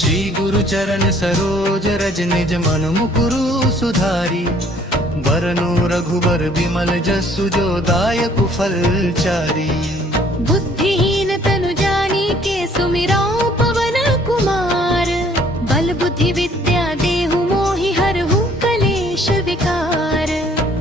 श्री गुरु चरण सरोज रज निज मन मुकुरु सुधारी। बरनु रघुबर बिमल जसु जो दायक फल चारी। बुद्धिहीन तनु जानी के सुमिराऊ पवन कुमार। बल बुद्धि विद्या देहु मोहि हरहु कलेश विकार।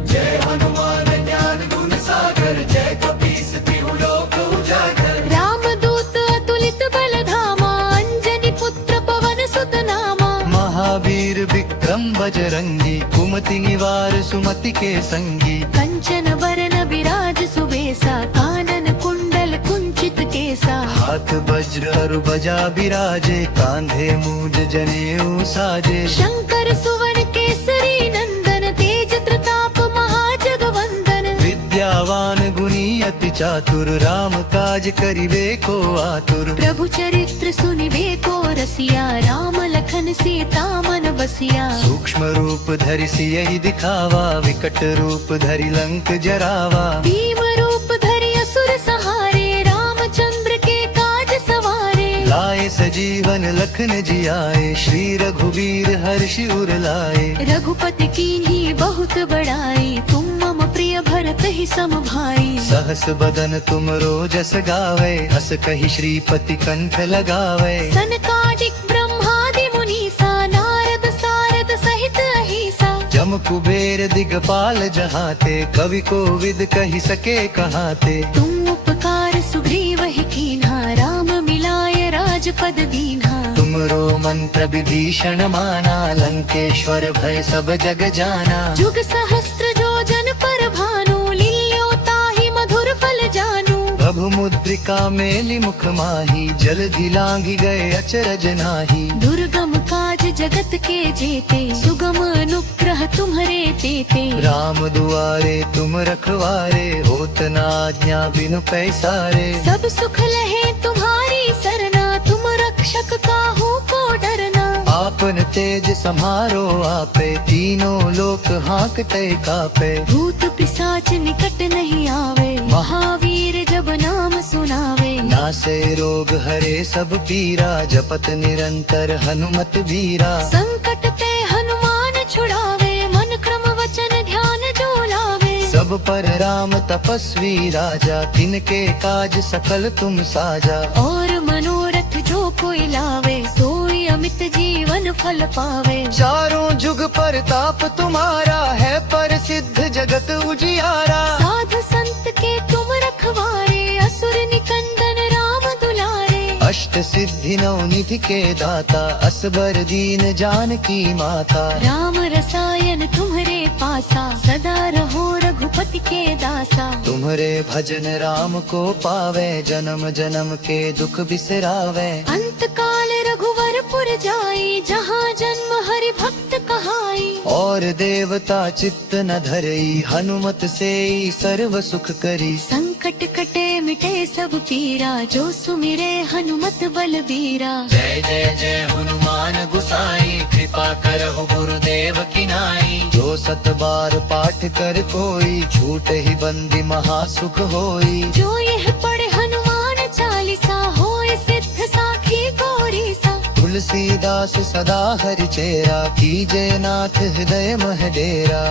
जय हनुमान ज्ञान गुण सागर जय कपीस तिहु लोक उजागर। रामदूत अतुलित बल धामा अंजनी पुत्र पवन सुत नामा। महावीर विक्रम बजरंगी कुमति निवार सुमति के संगी। कंचन बरन विराज सुबेसा कानन कुंडल कुंचित केसा। हाथ वज्र अरु बजा बिराजे कांधे मूज जनेऊ साजे। शंकर सुवन केसरी नंदन तेज प्रताप महाजगवंदन। विद्यावान गुणी अति चातुर राम काज करिबे को आतुर। प्रभु चरित्र सुनिबे को रसिया राम लखन सीता मन बसिया। सूक्ष्म रूप धरि सियहि दिखावा विकट रूप धरि लंक जरावा। भीम रूप धरि असुर सहारे रामचंद्र के काज सवारे। लाए सजीवन लखन जियाए श्री रघुवीर हर्षि उर लाए। रघुपति कीन्ही बहुत बड़ाई तुम मम प्रिय भरत ही सम भाई। सहस बदन तुम रोजस गावे हस कहि श्रीपति कंठ लगावे। सनकादिक ब्रह्मादि मुनीसा नारद सारद सहित अहिसा। जम कुबेर दिगपाल जहाते कवि कोविद कहि सके कहाते। तुम उपकार सुग्रीव ही कीन्हा राम मिलाय राजपद दीन्हा। तुमरो मंत्र विभीषण माना लंकेश्वर भय सब जग जाना। जुग सहस्त्र जो जन पर भानु लील्यो ताहि मधुर फल जानू। प्रभु मुद्रिका मेलि मुख माही जलधि लांघि गए अचरज नाही। दुर्गम काज जगत के जेते सुगम अनुग्रह तुम्हरे तेते। राम दुआरे तुम रखवारे होत न आज्ञा बिनु पैसारे। सब सुख लहे तुम्हारी सरना तुम रक्षक काहू को डरना। आपन तेज समारो आपे तीनों लोक हांकते कापे। भूत पिशाच निकट नहीं आवे महावीर जब नाम सुनावे। नासे रोग हरे सब पीरा जपत निरंतर हनुमत वीरा। संकट पे हनुमान छुड़ावे मन क्रम वचन ध्यान जो लावे। सब पर राम तपस्वी राजा तिनके काज सकल तुम साजा। और मनोरथ जो कोई लावे सोई अमित जीवन फल पावे। चारों जुग परताप तुम्हारा है प्रसिद्ध जगत उजियारा। साधु संत के तुम रखवारे असुर निकंदन राम दुलारे। अष्ट सिद्धि नौ निधि के दाता असबर दीन जानकी माता। राम रसायन तुम्हरे पासा सदा रहो रघुपति के दासा। तुम्हरे भजन राम को पावे जन्म जन्म के दुख बिसरावे। अंत काल रघुवरपुर जाई जहाँ जन्म हरि भक्त कहाई। और देवता चित्त न धरई हनुमत से सर्व सुख करी। संकट कटे मिटे सब पीरा जो सुमिरे हनुमत बलबीरा। जय जय जय हनुमान गुसाई कृपा करहु गुरुदेव की नाई। जो सत बार पाठ कर कोई छूट ही बंदी महासुख होई। जो यह पढ़े हनुमान चालीसा होए सिद्ध साखी गौरी सा। तुलसीदास सदा हरि चेरा कीजय नाथ हृदय मह डेरा।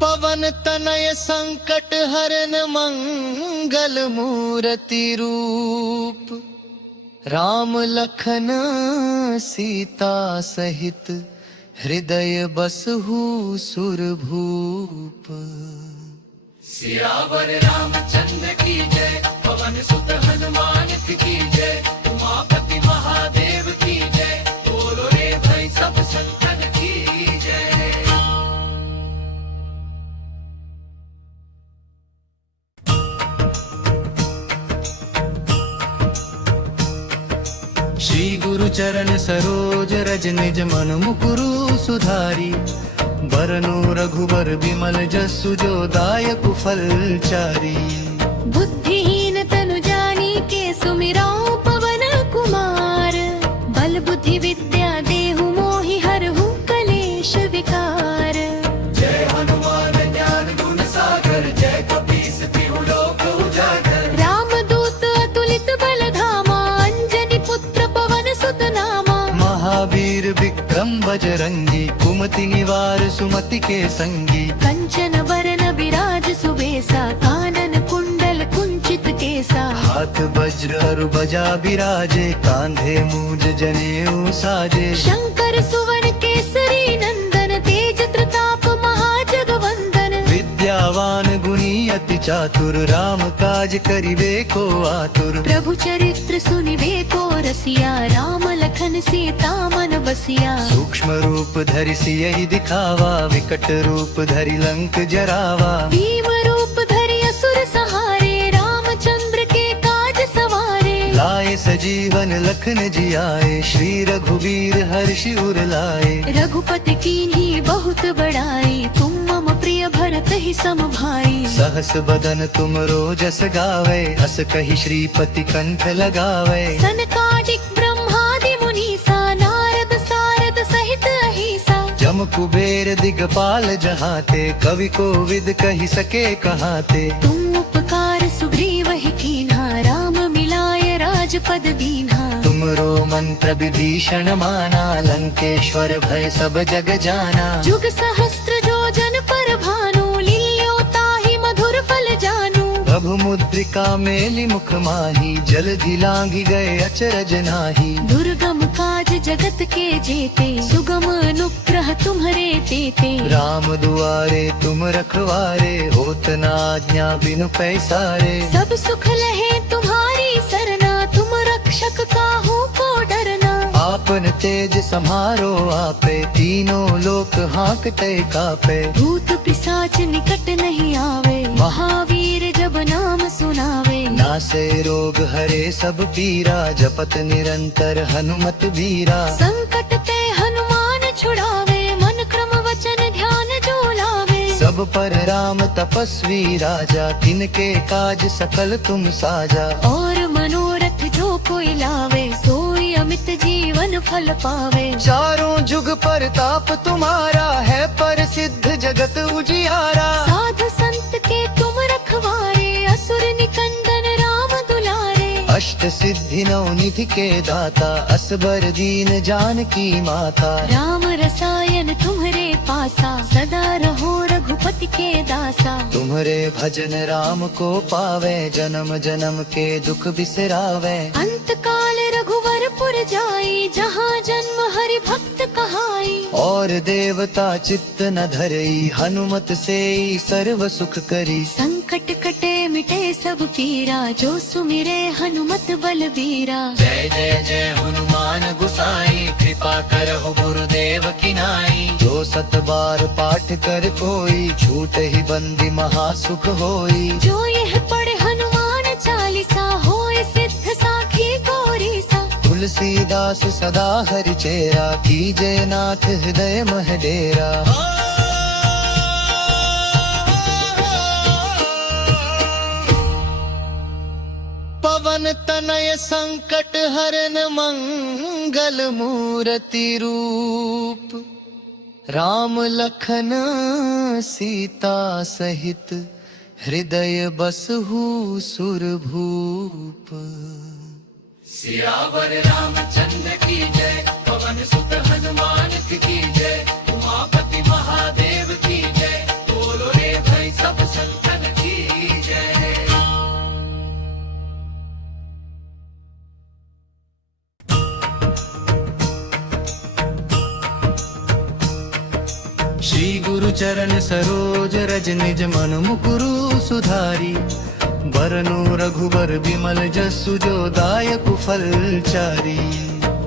पवन तनय संकट हरन मंगल मूर्ति रूप। राम लखन सीता सहित हृदय बसहु सुरभूप। सियावर रामचंद्र की जय पवन सुत हनुमान की जय। उमापति महादेव की जय बोलो रे भाई सब संतन की जय। श्री गुरु चरण सरोज रज निज मन मुकुरु सुधारी। बरनु रघुबर बिमल जसु जो दायक फल चारी। बुद्धिहीन तनु जानी के सुमिराऊ पवन कुमार। बल बुद्धि विद्या देहु मोहि हरहु कलेश विकार। जय हनुमान ज्ञान गुण सागर जय कपीस तिहु लोक बजरंगी, कुमति निवार सुमति के संगी। कंचन बरन बिराज सुबेसा, कानन कुंडल कुंचित केसा। हाथ वज्र अरु बजा बिराजे, कांधे मूज जनेऊ साजे। शंकर सुवन केसरी नंदन, तेज प्रताप महाजगवंदन। विद्यावान गुणी अति चातुर, राम काज करिबे को आतुर। प्रभु चरित्र सुनिबे को रसिया, राम लखन सीता मन बसिया। सूक्ष्म रूप धरि सियहि दिखावा, विकट रूप धरि लंक जरावा। भीम रूप धरि असुर सहारे, रामचंद्र के काज सवारे। लाए सजीवन लखन जियाए, श्री रघुवीर हर्षि उर लाए। रघुपति कीन्ही बहुत बड़ाई, तुम मम प्रिय भरत ही सम भाई। सहस बदन तुम रोजस गावे, हस कहि श्रीपति कंठ लगावे। सनकादिक ब्रह्मादि मुनीसा, नारद सारद सहित अहिसा। जम कुबेर दिगपाल जहाते, कवि कोविद कहि सके कहाते। तुम उपकार सुग्रीव ही कीन्हा, राम मिलाय राजपद दीन्हा। तुमरो मंत्र विभीषण माना, लंकेश्वर भय सब जग जाना। जुग सहस्त्र जो जन पर भानु, लील्यो ताहि मधुर फल जानू। प्रभु मुद्रिका मेलि मुख माही, जलधि लांघि गए अचरज नाहि। दुर्गम काज जगत के जेते, सुगम अनुग्रह तुम्हरे तेते। राम दुआरे तुम रखवारे, होत न आज्ञा बिनु पैसारे। सब सुख लहे तुम्हारी सरना, तुम रक्षक काहू को डरना। आपन तेज समारो आपे, तीनों लोक हाँकते कापे। भूत पिशाच निकट नहीं आवे, महावीर जब नाम सुनावे। नासे रोग हरे सब पीरा, जपत निरंतर हनुमत बीरा। संकट ते हनुमान छुड़ावे, मन क्रम वचन ध्यान जो लावे। सब पर राम तपस्वी राजा, तिनके काज सकल तुम साजा। और मनोरथ जो कोई लावे, सोई अमित जीवन फल पावे। चारों जुग परताप तुम्हारा है, प्रसिद्ध जगत उजियारा। साधु संत के तुम रखवारे, असुर निकंदन राम दुलारे। अष्ट सिद्धि नौ निधि के दाता, असबर दीन जानकी माता। राम रसायन तुम्हरे पासा, सदा रहो रघुपति के दासा। तुम्हरे भजन राम को पावे, जन्म जन्म के दुख बिसरावे। अंत काल रघुवरपुर जाई, जहाँ जन्म हरि भक्त कहाई। और देवता चित्त न धरई, हनुमत से सर्व सुख करी। संकट कटे मिटे सब पीरा, जो सुमिरे हनुमत बलबीरा। जय जय जय हनुमान गुसाई, कृपा करहु गुरुदेव की नाई। जो सत बार पाठ कर कोई, छूट ही बंदी महासुख होई। जो यह पढ़े हनुमान चालीसा, होए सिद्ध साखी गौरी सा। तुलसीदास सदा हरि चेरा, कीजय नाथ हृदय मह डेरा। पवन तनय संकट हरन मंगल मूर्ति रूप। राम लखन सीता सहित, हृदय बसहु सुरभूप। सियावर रामचंद्र की जय, पवन सुत हनुमान की जय। उमापति महादेव की जय, बोलो रे भाई सब संतन की जय। श्री गुरु चरण सरोज रज निज मन मुकुरु सुधारी। बरनु रघुबर विमल जसु जो दायक फल चारी।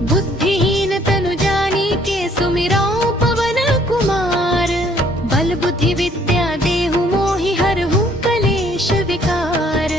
बुद्धिहीन तनु जानी के सुमिराऊं पवन कुमार। बल बुद्धि विद्या देहु मोहि हरहु कलेश विकार।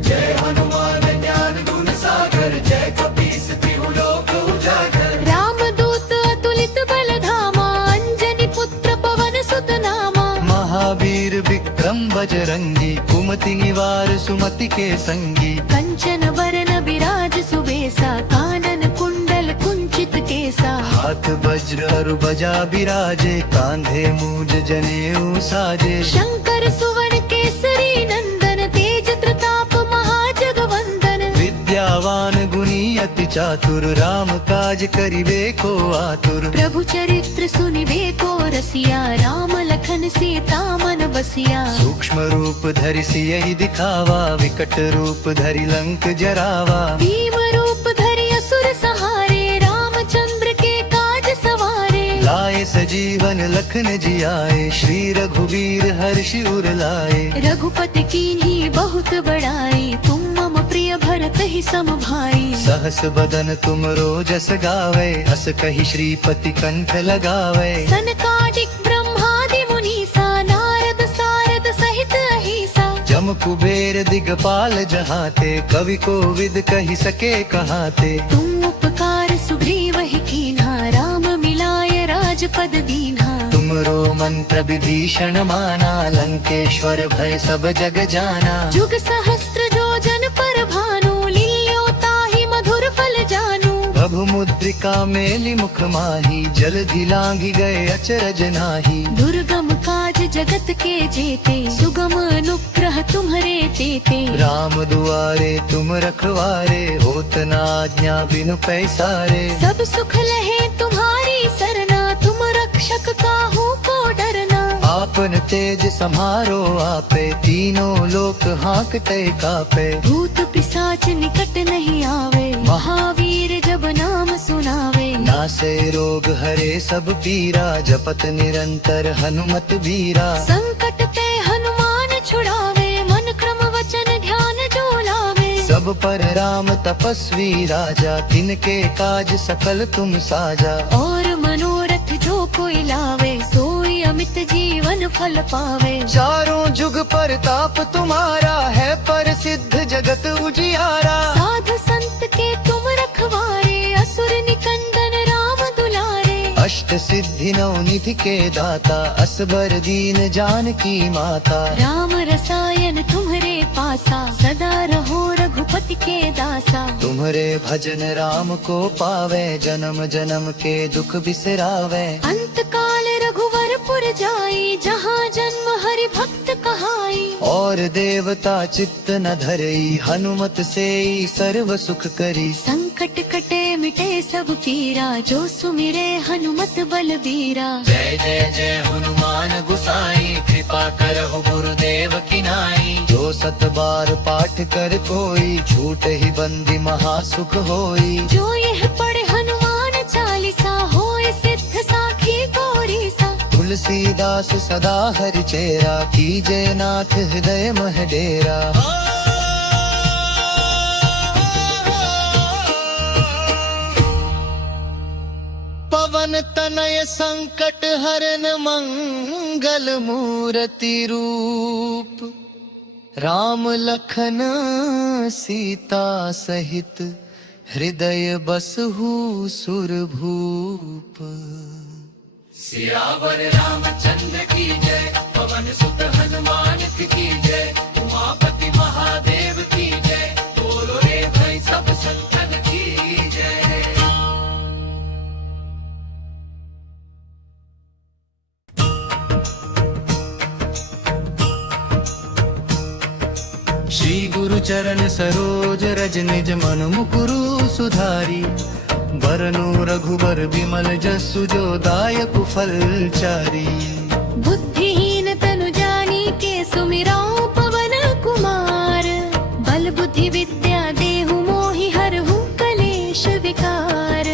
जय हनुमान ज्ञान गुण सागर, जय कपीस तिहु लोक उजागर। रामदूत अतुलित बल धामा, अंजनी पुत्र पवन सुत नामा। महावीर विक्रम बजरंगी, कुमति निवार सुमति के संगी। कंचन बरन बिराज सुबेसा, कानन कुंडल कुंचित केसा। हाथ वज्र अरु बजा बिराजे, कांधे मूज जनेऊ साजे। शंकर सुवन केसरी नंदन, तेज प्रताप महाजगवंदन। विद्यावान गुणी अति चातुर राम काज करिबे को आतुर प्रभु चरित्र सुनिबे को रसिया राम लखन सीता मन बसिया सूक्ष्म रूप धरि सियहि दिखावा विकट रूप धरि लंक जरावा भीम रूप धरि असुर सहारे रामचंद्र के काज सवारे लाए सजीवन लखन जियाए श्री रघुवीर हर्षि उर लाए रघुपति कीन्ही बहुत बड़ाई तुम मम प्रिय भरत ही सम भाई सहस बदन तुम रोजस गावे अस कहि श्रीपति कंठ लगावे सनकादिक ब्रह्मादि मुनीसा नारद सारद सहित अहिसा जम कुबेर दिगपाल जहाते कवि कोविद कहि सके कहाते तुम उपकार सुग्रीव ही कीन्हा राम मिलाय राजपद दीन्हा तुमरो मंत्र विभीषण माना लंकेश्वर भय सब जग जाना जुग सहस्त्र जो जन पर भानु लील्यो ताहि मधुर फल जानू प्रभु मुद्रिका मेलि मुख माही जलधि लांघि गए अचरज नाही दुर्गम काज जगत के जेते सुगम अनुग्रह तुम्हरे तेते राम दुआरे तुम रखवारे होत न आज्ञा बिनु पैसारे सब सुख लहे तुम्हारी सरना तुम रक्षक काहू को डरना आपन तेज समारो आपे तीनों लोक हाँकते कापे भूत पिशाच निकट नहीं आवे महावीर जब नाम सुनावे नासे रोग हरे सब पीरा जपत निरंतर हनुमत बीरा संकट ते हनुमान छुड़ावे मन क्रम वचन ध्यान जो लावे सब पर राम तपस्वी राजा तिनके काज सकल तुम साजा और मनोरथ जो कोई लावे सोई अमित जीवन फल पावे चारों जुग पर ताप तुम्हारा है पर सिद्ध जगत उजियारा साधु संत के तुम रखवारे असुर निकंदन राम दुलारे अष्ट सिद्धि नौ निधि के दाता असबर दीन जानकी माता राम रसायन तुम्हरे पासा सदा रहो रघुपति के दासा तुम्हारे भजन राम को पावे जन्म जन्म के दुख बिसरावे अंत काल रघुवर पुर जाई जहाँ जन्म हरि भक्त कहाई और देवता चित्त न धरई हनुमत से सर्व सुख करी संकट कटे मिटे सब पीरा जो सुमिरे हनुमत बलबीरा जय जय जय हनुमान गुसाई कृपा करहु गुरुदेव की नाई जो सत बार पाठ कर कोई छूट ही बंदी महासुख होई जो यह पढ़े हनुमान चालीसा होए सिद्ध साखी गौरी सा तुलसीदास सदा हरि चेरा कीजे नाथ हृदय मह डेरा पवन तनय संकट हरन मंगल मूर्ति रूप राम लखन सीता सहित हृदय बसहु सुरभूप सियावर रामचंद्र की जय पवन सुत हनुमान की जय उमापति महादेव की जय बोलो रे भाई सब संतन की जय श्री गुरु चरण सरोज रज निज मन मुकुरु सुधारी बरनु रघुबर विमल जसु जो दायक फल चारी बुद्धिहीन तनु जानी के सुमिराऊं पवन कुमार बल बुद्धि विद्या देहु मोहि हरहु कलेश विकार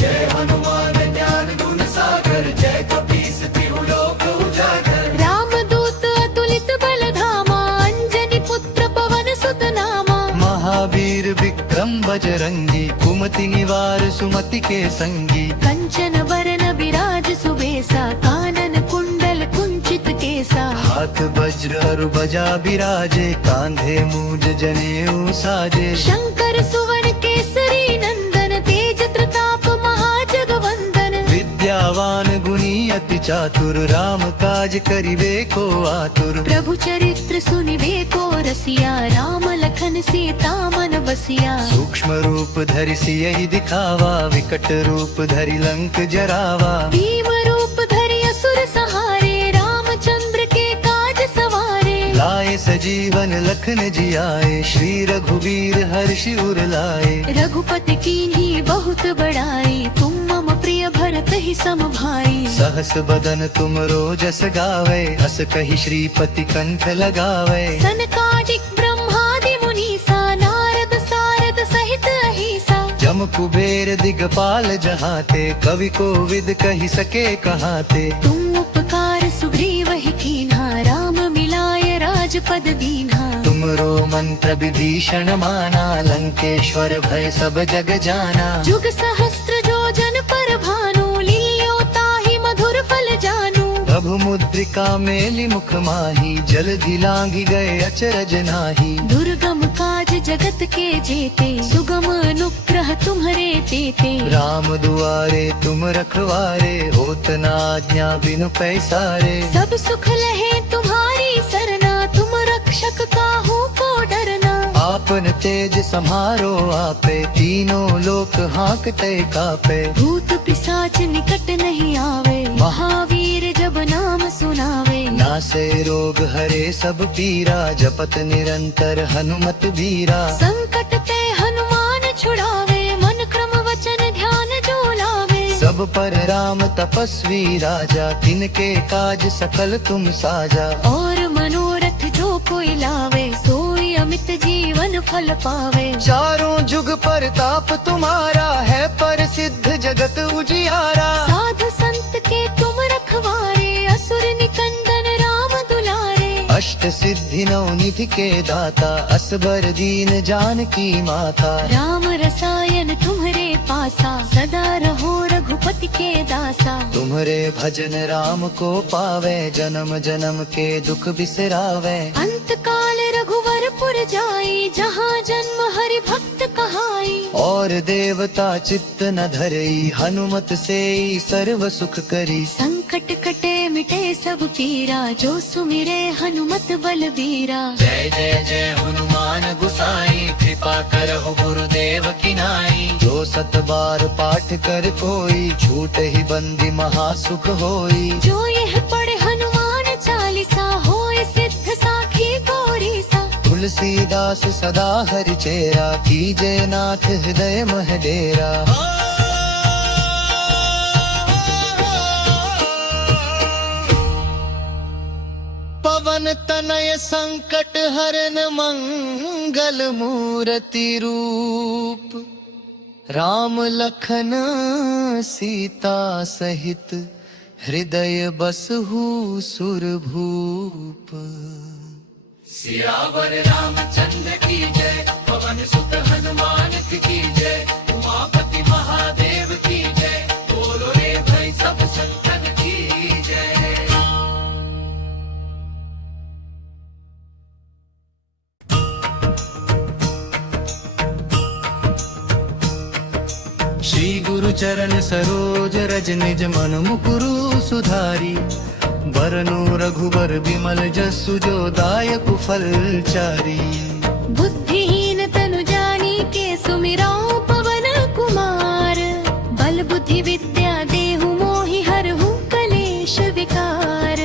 जय हनुमान ज्ञान गुण सागर जय कपीस तिहु लोक उजागर रामदूत अतुलित बल धामा अंजनी पुत्र पवन सुत नामा महावीर विक्रम बजरंगी कुमति निवार सुमति के संगी कंचन बरन बिराज सुबेसा कानन कुंडल कुंचित केसा हाथ वज्र अरु बजा बिराजे कांधे मूज जनेऊ साजे शंकर सुवन केसरी नंदन तेज प्रताप महाजगवंदन विद्यावान गुणी अति चातुर राम काज करिबे को आतुर प्रभु चरित्र सुनिबे को रसिया राम लखन सीता मन बसिया सूक्ष्म रूप धरि सियहि दिखावा विकट रूप धरि लंक जरावा भीम रूप धरि असुर सहारे रामचंद्र के काज सवारे लाए सजीवन लखन जियाए श्री रघुवीर हर्षि उर लाए रघुपति रघुपति कीन्ही बहुत बड़ाई, तुम मम प्रिय भरत ही सम भाई। सहस बदन तुम रोजस गावे, अस कहि श्रीपति कंठ लगावे। सनकादिक ब्रह्मादि मुनीसा, नारद सारद सहित अहिसा। जम कुबेर दिगपाल जहाते, कवि को विद कहि सके कहाते। तुम उपकार सुग्रीव ही कीन्हा, राम मिलाय राजपद दीन्हा। तुमरो मंत्र विभीषण माना, लंकेश्वर भय सब जग जाना। जुग सहस्त्र जो जन पर भानु, लील्यो ताहि मधुर फल जानू। प्रभु मुद्रिका मेलि मुख माही, जलधि लांघि गए अचरज नाही। दुर्गम काज जगत के जेते, सुगम अनुग्रह तुम्हरे तेते। राम दुआरे तुम रखवारे, होत न आज्ञा बिनु पैसारे। सब सुख लहे तुम्हारी सरना, तुम रक्षक काहू को डरना। आपन तेज समारो आपे, तीनों लोक हाँकते कापे। भूत पिशाच निकट नहीं आवे, महावीर जब नाम सुनावे। नासे रोग हरे सब पीरा, जपत निरंतर हनुमत बीरा। संकट ते हनुमान छुड़ावे, मन क्रम वचन ध्यान जो लावे। सब पर राम तपस्वी राजा, तिनके काज सकल तुम साजा। और मनोरथ जो कोई लावे, सोई अमित जीवन फल पावे। चारों जुग परताप तुम्हारा, है प्रसिद्ध जगत उजियारा। साधु संत के तुम रखवारे, असुर निकंदन राम दुलारे। अष्ट सिद्धि नौ निधि के दाता, असबर दीन जानकी माता। राम रसायन तुम्हरे पासा, सदा रहो रघुपति के दासा। तुम्हरे भजन राम को पावे, जन्म जन्म के दुख बिसरावे। अंत काल रघुवरपुर जाई, जहाँ जन्म हरि भक्त कहाई। और देवता चित्त न धरई, हनुमत से सर्व सुख करी। संकट कटे मिटे सब पीरा, जो सुमिरे हनुमत बलबीरा। जय जय जय हनुमान गुसाई, कृपा करहु गुरुदेव की नाई। जो सत बार पाठ कर कोई, छूट ही बंदी महासुख होई। जो यह पढ़े हनुमान चालीसा, होए सिद्ध साखी गौरी सा। तुलसीदास सदा हरि चेरा, कीजे नाथ हृदय मह डेरा। पवन तनय संकट हरन मंगल मूर्ति रूप। राम लखन सीता सहित, हृदय बसहु सुरभूप। सियावर रामचंद्र की जय, पवन सुत हनुमान की जय। उमापति महादेव की जय, बोलो रे भाई सब संतन की जय। श्री गुरु चरण सरोज रज, निज मन मुकुरु सुधारी। बरनु रघुबर बिमल जसु, जो दायक फल चारी। बुद्धिहीन तनु जानी के, सुमिराऊ पवन कुमार। बल बुद्धि विद्या देहु मोहि, हरहु कलेश विकार।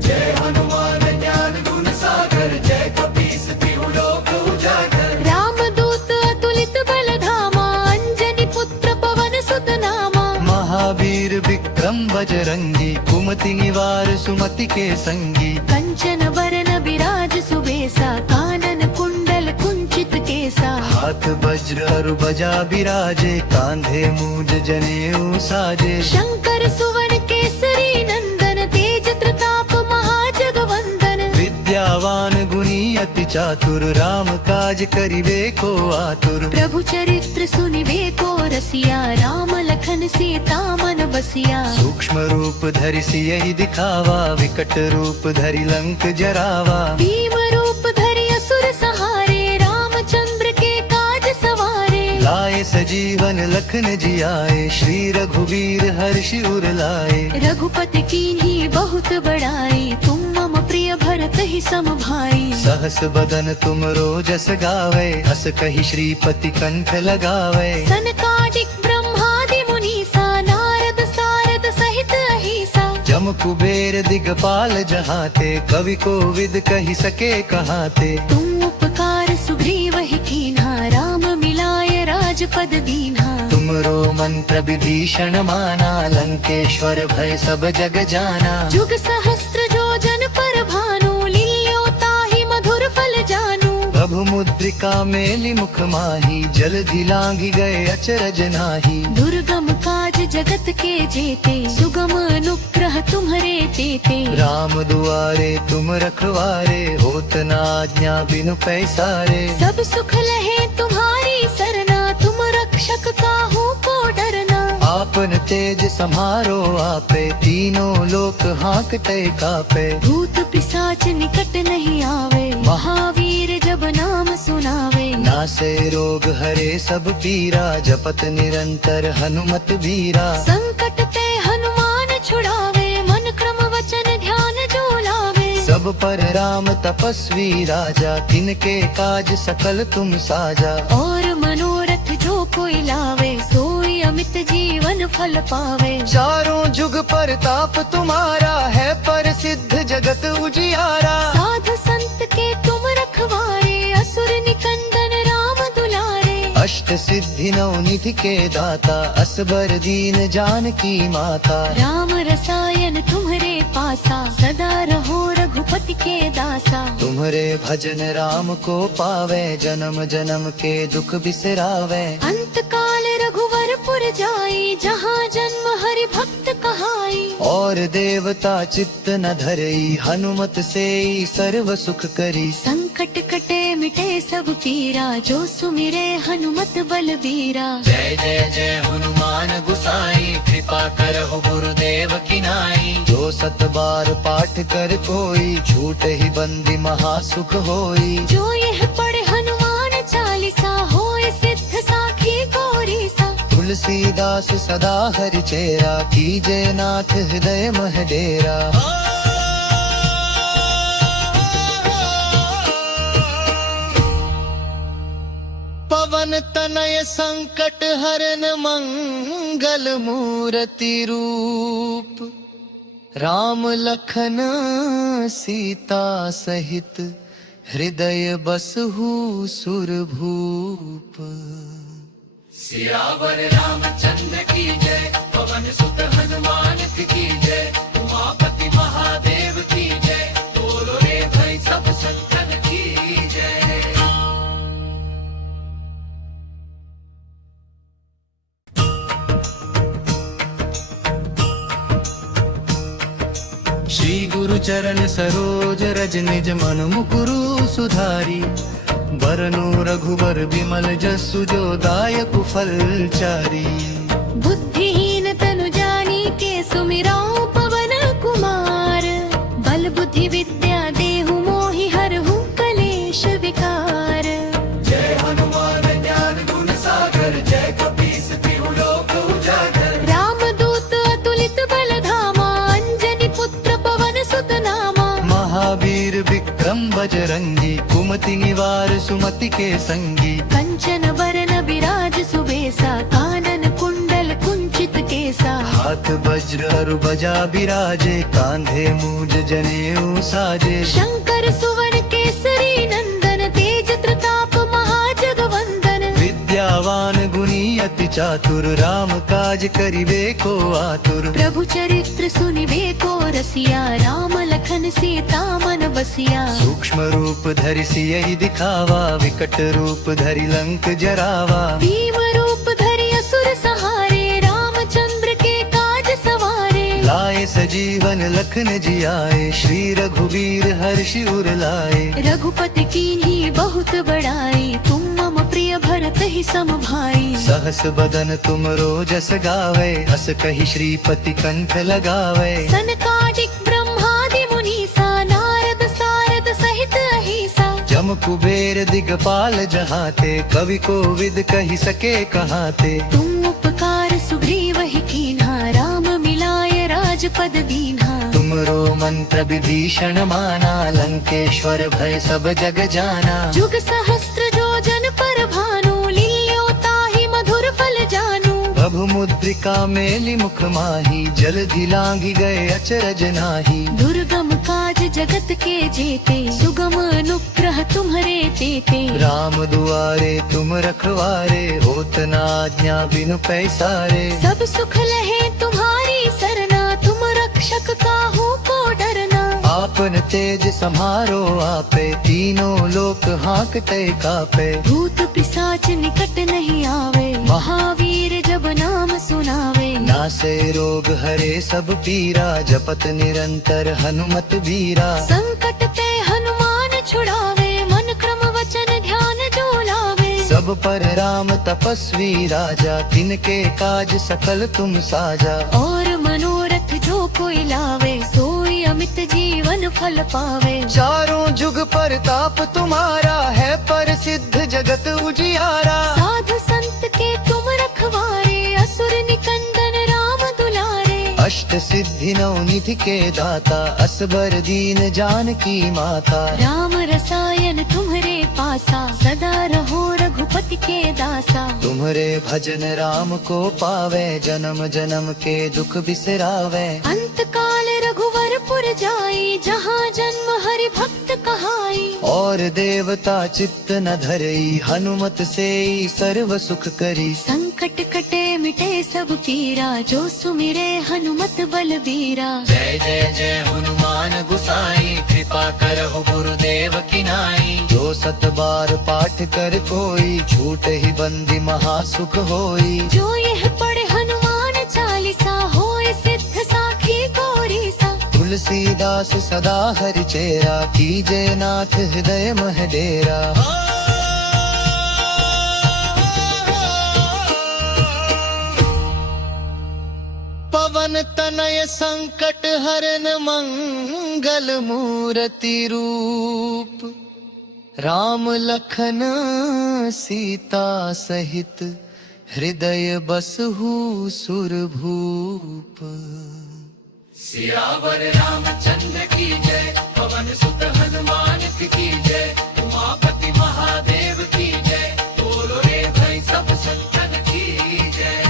जय हनुमान ज्ञान गुण सागर, जय कपीस तिहु लोक उजागर। रामदूत अतुलित बल धामा, अंजनी पुत्र पवन सुत नामा। महावीर विक्रम बजरंगी, कुमति निवार सुमति के संगी। कंचन बरन विराज सुबेसा, कानन कुंडल कुंचित केसा। हाथ वज्र अरु बजा बिराजे, कांधे मूज जनेऊ साजे। शंकर सुवन केसरी नंदन, तेज प्रताप महाजगवंदन। विद्यावान गुणी अति चातुर, राम काज करिबे को आतुर। प्रभु चरित्र सुनिबे को रसिया, राम लखन सीता मन बसिया। सूक्ष्म रूप धरि सियहि दिखावा, विकट रूप धरि लंक जरावा। भीम रूप धरि असुर सहारे, रामचंद्र के काज सवारे। लाए सजीवन लखन जियाए, श्री रघुवीर हर्षि उर लाए। रघुपति कीन्ही बहुत बड़ाई, तुम मम प्रिय भरत ही सम भाई। सहस बदन तुम रोजस गावे, अस कहि श्रीपति कंठ लगावे। सनकादिक ब्रह्मादि मुनीसा, नारद सारद सहित अहिसा। जम कुबेर दिगपाल जहाते, कवि को विद कहि सके कहाते। तुम उपकार सुग्रीव ही कीन्हा, राम मिलाय राजपद पद दीन्हा। तुमरो मंत्र विभीषण माना, लंकेश्वर भय सब जग जाना। जुग सहस्त्र जो जन पर भानु, लील्यो ताहि मधुर फल जानू। प्रभु मुद्रिका मेलि मुख माही, जलधि लांघि गए अचरज नाही। दुर्गम काज जगत के जेते, सुगम अनुग्रह तुम्हरे तेते। राम दुआरे तुम रखवारे, होत न आज्ञा बिनु पैसारे। सब सुख लहे तुम्हारी सरना, तुम रक्षक काहू को डरना। आपन तेज समारो आपे, तीनों लोक हाँकते कापे। भूत पिशाच निकट नहीं आवे, महावीर जब नाम सुनावे। नासे रोग हरे सब पीरा, जपत निरंतर हनुमत बीरा। संकट ते हनुमान छुड़ावे, मन क्रम वचन ध्यान जो लावे। सब पर राम तपस्वी राजा, तिनके काज सकल तुम साजा। और मनोरथ जो कोई लावे, सोई अमित जीवन फल पावे। चारों जुग परताप तुम्हारा है, पर सिद्ध जगत उजियारा। साधु संत के तुम रखवारे, असुर निकंदन राम दुलारे। अष्ट सिद्धि नौ निधि के दाता, असबर दीन जानकी माता। राम रसायन तुम्हरे पासा, सदा रहो रघुपति के दासा। तुम्हारे भजन राम को पावे, जन्म जन्म के दुख बिसरावे। अंत काल रघुवरपुर जाई, जहाँ जन्म हरि भक्त कहाई। और देवता चित्त न धरई, हनुमत से सर्व सुख करी। संकट कटे मिटे सब पीरा, जो सुमिरे हनुमत बलबीरा। जय जय जय हनुमान गुसाई, कृपा करहु गुरुदेव की नाई। जो सत बार पाठ कर कोई, छूट ही बंदी महासुख होई। जो यह पढ़े हनुमान चालीसा, होए सिद्ध साखी गौरी सा। तुलसीदास सदा हरि चेरा, कीजे नाथ हृदय मह डेरा। पवन तनय संकट हरन मंगल मूर्ति रूप। राम लखन सीता सहित, हृदय बसहु सुरभूप। सियावर रामचंद्र की जय, पवन सुत हनुमान की जय। उमापति महादेव की जय, बोलो रे भाई सब संतन की जय। श्री गुरु चरण सरोज रज, निज मन मुकुरु सुधारी। बरनु रघुबर विमल जसु, जो दायक फल चारी। बुद्धिहीन तनु जानी के, सुमिराऊ पवन कुमार। बल बुद्धि विद्या देहु मोहि, हरहु कलेश विकार। जय हनुमान ज्ञान गुण सागर, जय कपीस तिहु लोक उजागर। रामदूत अतुलित बल धामा, अंजनी पुत्र पवन सुत नामा। महावीर विक्रम बजरंगी, कुमति निवार सुमति के संगी। कंचन बरन बिराज सुबेसा, कानन कुंडल कुंचित केसा। हाथ वज्र अरु बजा बिराजे, कांधे मूज जनेऊ साजे। शंकर सुवन केसरी नंदन, तेज प्रताप महाजगवंदन। विद्यावान गुणी अति चातुर, राम काज करिबे को आतुर। प्रभु चरित्र सुनिबे को रसिया, राम लखन सीता मन बसिया। सूक्ष्म रूप धरि सियहि दिखावा, विकट रूप धरि लंक जरावा। भीम रूप धरि असुर सहारे, रामचंद्र के काज सवारे। लाए सजीवन लखन जियाए, श्री रघुवीर हर्षि उर लाए। रघुपति कीन्ही बहुत बड़ाई, तुम मम प्रिय भरत ही सम भाई। सहस बदन तुम रोजस गावे, हस कहि श्रीपति कंठ लगावे। सनकादिक ब्रह्मादि मुनीसा, नारद सारद सहित अहिसा। जम कुबेर दिगपाल जहाते, कवि कोविद कहि सके कहाते। तुम उपकार सुग्रीव ही कीन्हा, राम मिलाय राजपद दीन्हा। तुमरो मंत्र विभीषण माना, लंकेश्वर भय सब जग जाना। जुग सहस्त्र जो जन पर भानु, लील्यो ताहि मधुर फल जानू। प्रभु मुद्रिका मेलि मुख माही, जलधि लांघि गए अचरज नाही। दुर्गम काज जगत के जेते, सुगम अनुग्रह तुम्हारे देते। राम दुआरे तुम रखवारे, होत न आज्ञा बिनु पैसारे। सब सुख लहे तुम्हारी सरना, तुम रक्षक काहू को डरना। आपन तेज सम्हारो आपे, तीनों लोक हाँकते कापे। भूत पिशाच निकट नहीं आवे, महावीर जब नाम सुनावे। नासे रोग हरे सब पीरा, जपत निरंतर हनुमत बीरा। संकट ते हनुमान छुड़ावे, मन क्रम वचन ध्यान जो लावे। सब पर राम तपस्वी राजा, तिनके काज सकल तुम साजा। और मनोरथ जो कोई लावे, सोई अमित जीवन फल पावे। चारों जुग परताप तुम्हारा है, पर सिद्ध जगत उजियारा। साधु संत के तुम रखवारे, असुर निकंदन राम दुलारे। अष्ट सिद्धि नौ निधि के दाता, असबर दीन जानकी माता। राम रसायन तुम्हारे पासा, सदा रहो रघुपति के दासा। तुम्हारे भजन राम को पावे, जन्म जन्म के दुख बिसरावे। अंत काल रघुवरपुर जाई, जहाँ जन्म हरि भक्त कहाई। और देवता चित्त न धरई, हनुमत से सर्व सुख करी। संकट कटे मिटे सब पीरा, जो सुमिरे हनुमत बलबीरा। जय जय जय हनुमान गुसाई, कृपा करहु गुरुदेव की नाई। जो सत बार पाठ कर कोई, छूट ही बंदी महासुख होई। जो यह पढ़े हनुमान चालीसा, होए सिद्ध साखी गौरी सा। तुलसीदास सदा हरि चेरा, कीजे नाथ हृदय मह डेरा। पवन तनय संकट हरन मंगल मूर्ति रूप। राम लखन सीता सहित, हृदय बसहु सुरभूप। सियावर रामचंद्र की जय, पवन सुत हनुमान की जय। उमापति महादेव की जय, बोलो रे भाई सब संतन की जय।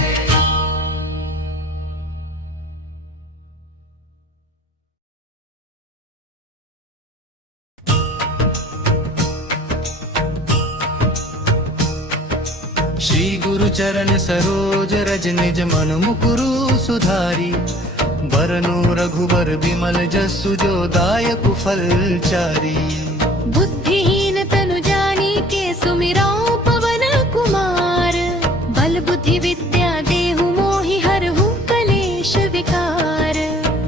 श्री गुरु चरण सरोज रज निज मन मुकुरु सुधारी। बरनु रघुबर विमल जसु, जो दायक फल चारी। बुद्धिहीन तनु जानी के, सुमिराओ पवन कुमार। बल बुद्धि विद्या देहु मोहि, हरहु कलेश विकार।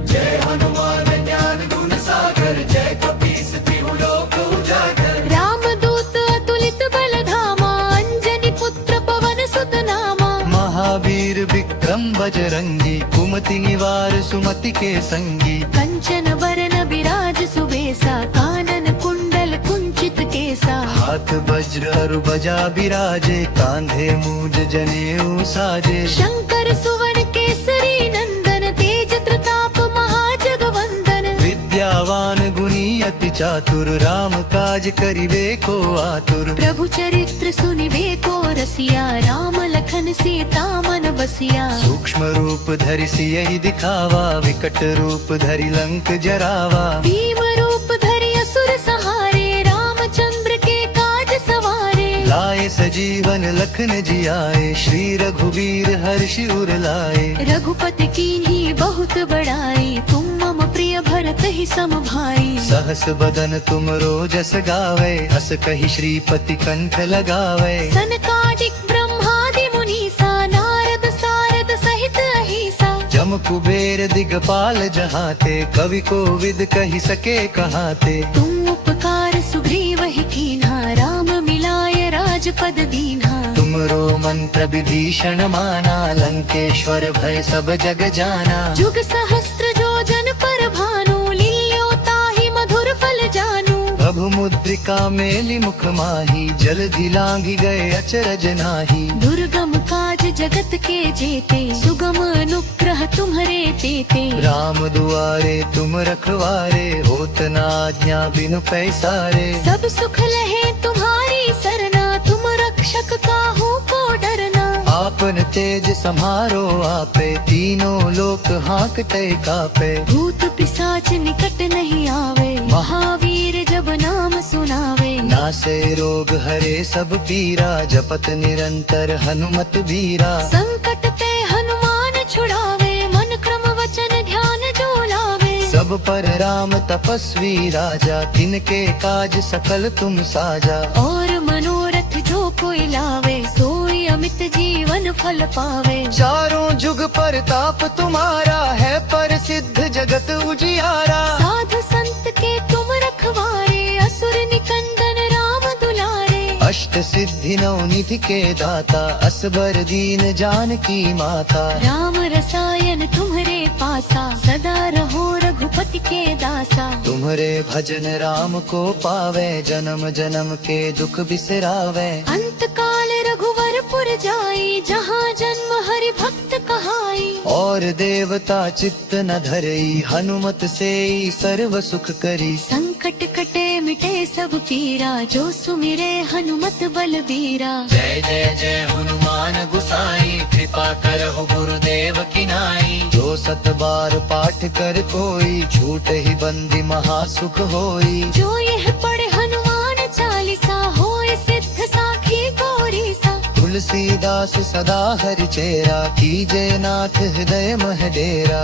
जय हनुमान ज्ञान गुण सागर, जय कपीस तिहु लोक उजागर। रामदूत अतुलित बल धामा, अंजनी पुत्र पवन सुत नामा। महावीर विक्रम बजरंगी, कुमति निवार सुमति के संगी। कंचन बरन बिराज सुबेसा, कानन कुंडल कुंचित केसा। हाथ वज्र अरु बजा बिराजे, कांधे मूज जनेऊ साजे। शंकर सुवन केसरी नंदन, तेज प्रताप महाजगवंदन। विद्यावान गुणी अति चातुर, राम काज करिबे को आतुर। प्रभु चरित्र सुनिबे को रसिया, राम लखन सीता मन बसिया। सूक्ष्म रूप धरि सियहि दिखावा, विकट रूप धरि लंक जरावा। भीम रूप धरि असुर सहारे, रामचंद्र के काज सवारे। लाए सजीवन लखन जियाए, श्री रघुवीर हर्षि उर लाए। रघुपति कीन्ही बहुत बड़ाई, तुम मम प्रिय भरत ही सम भाई। सहस बदन तुम रोजस गावे, हस कहि श्रीपति कंठ लगावे। सनकादिक ब्रह्मादि मुनीसा, नारद सारद सहित अहिसा। जम कुबेर दिगपाल जहाते, कवि कोविद कहि सके कहाते। तुम उपकार सुग्रीव ही कीन्हा, राम मिलाय राजपद दीन्हा। तुमरो मंत्र विभीषण माना, लंकेश्वर भय सब जग जाना। जुग सहस्त्र जो जन पर भानु, लील्यो ताहि मधुर फल जानू। प्रभु मुद्रिका मेलि मुख माही, जलधि लांघि गए अचरज नाही। दुर्गम काज जगत के जेते, सुगम अनुग्रह तुम्हारे तेते। राम दुआरे तुम रखवारे, होत न आज्ञा बिनु पैसारे। सब सुख लहे तुम्हारी सरना, तुम रक्षक काहू को डरना। आपन तेज सम्हारो आपे, तीनों लोक हाँकते कापे। भूत पिशाच निकट नहीं आवे, महावीर जब नाम सुनावे। नासे रोग हरे सब पीरा, जपत निरंतर हनुमत बीरा। संकट ते हनुमान छुड़ावे, मन क्रम वचन ध्यान जो लावे। सब पर राम तपस्वी राजा, तिनके काज सकल तुम साजा। और मनोरथ जो कोई लावे, सोई अमित जीवन फल पावे। चारों जुग परताप तुम्हारा है, पर सिद्ध जगत उजियारा। साधु संत के तुम रखवारे, असुर निकंदन राम दुलारे। अष्ट सिद्धि नौ निधि के दाता, असबर दीन जानकी माता। राम रसायन तुम्हरे पासा, सदा रहो रघुपति के दासा। तुम्हारे भजन राम को पावे, जन्म जन्म के दुख बिसरावे। अंत काल रघुवरपुर जाई, जहाँ जन्म हरि भक्त कहाई। और देवता चित्त न धरई, हनुमत से सर्व सुख करी। संकट कटे मिटे सब पीरा, जो सुमिरे हनुमत बलबीरा। जय जय जय हनुमान गुसाई, कृपा करहु गुरुदेव की नाई। जो सत बार पाठ कर कोई, छूट ही बंदी महासुख होई। जो यह पढ़े हनुमान चालीसा, होए सिद्ध साखी गौरी सा। तुलसीदास सदा हरि चेरा, कीजय नाथ हृदय मह डेरा।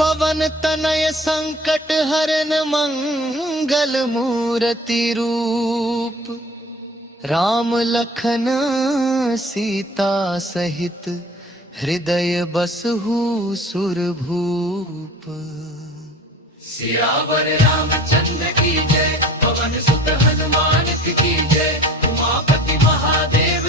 पवन तनय संकट हरन मंगल मूर्ति रूप। राम लखन सीता सहित, हृदय बसहु सुरभूप। सियावर रामचंद्र की जय, पवन सुत हनुमान की जय। उमापति महादेव